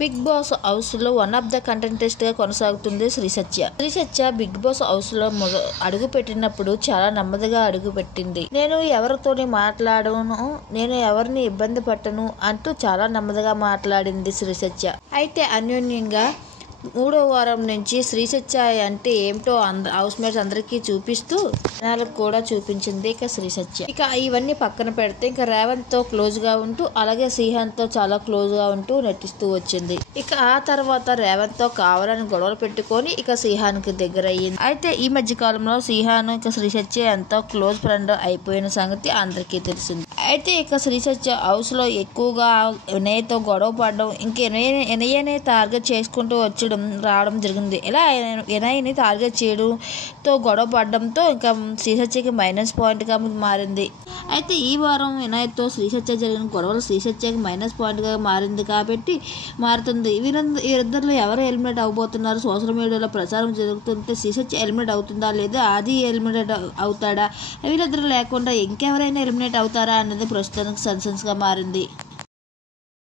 Big boss house లో one of the contestant గా కొనసాగుతుంది శ్రీసత్య బిగ్ బాస్ హౌస్ లో అడుగు పెట్టినప్పుడు చాలా నెమ్మదిగా అడుగు పెట్టింది. నేను ఎవరితోని మాట్లాడను, నేను ఎవరిని ఇబ్బంది పట్టను అంటూ చాలా నెమ్మదిగా మాట్లాడింది శ్రీసత్య. అయితే అన్యోన్యంగా 3వ వారం నుంచి శ్రీసత్య అంటే ఏమిటో హౌస్ మేట్స్ అందరికీ చూపిస్తూ జనాలకు కూడా చూపించింది ఇక శ్రీసత్య. ఇక ఇవన్నీ పక్కన పెడితే ఇక రేవంత్ తో క్లోజ్ గా ఉంటూ అలాగే శ్రీహాన్ తో చాలా క్లోజ్ గా ఉంటూ నటిస్తూ వచ్చింది. ఇక ఆ తర్వాత రేవంత్ తో కావాలని గొడవలు పెట్టుకొని ఇక శ్రీహాన్ కి దగ్గర అయ్యింది. అయితే ఈ మధ్య కాలంలో శ్రీహాన్ ఇక శ్రీసత్య ఎంతో క్లోజ్ ఫ్రెండ్ అయిపోయిన సంగతి అందరికీ తెలిసింది. అయితే ఇక శ్రీసత్య హౌస్ లో ఎక్కువగా వినయ్తో గొడవ పడడం, ఇంక వినయ్యనే టార్గెట్ చేసుకుంటూ వచ్చడం రావడం జరిగింది. ఇలా వినయ్ని టార్గెట్ చేయడంతో గొడవ పడడంతో ఇంకా శ్రీసత్యకి మైనస్ పాయింట్ గా మారింది. అయితే ఈ వారం వినయ్తో శ్రీసత్య జరిగిన గొడవలు శ్రీసత్యకి మైనస్ పాయింట్ గా మారింది కాబట్టి మారుతుంది. వీరిద్దరిలో ఎవరు ఎలిమినేట్ అవబోతున్నారు సోషల్ మీడియాలో ప్రచారం జరుగుతుంటే శ్రీసత్య ఎలిమినేట్ అవుతుందా లేదా ఆది ఎలిమినేట్ అవుతాడా, వీళ్ళిద్దరు లేకుండా ఇంకెవరైనా ఎలిమినేట్ అవుతారా అన్నది ప్రస్తుతానికి సస్పెన్స్ గా మారింది.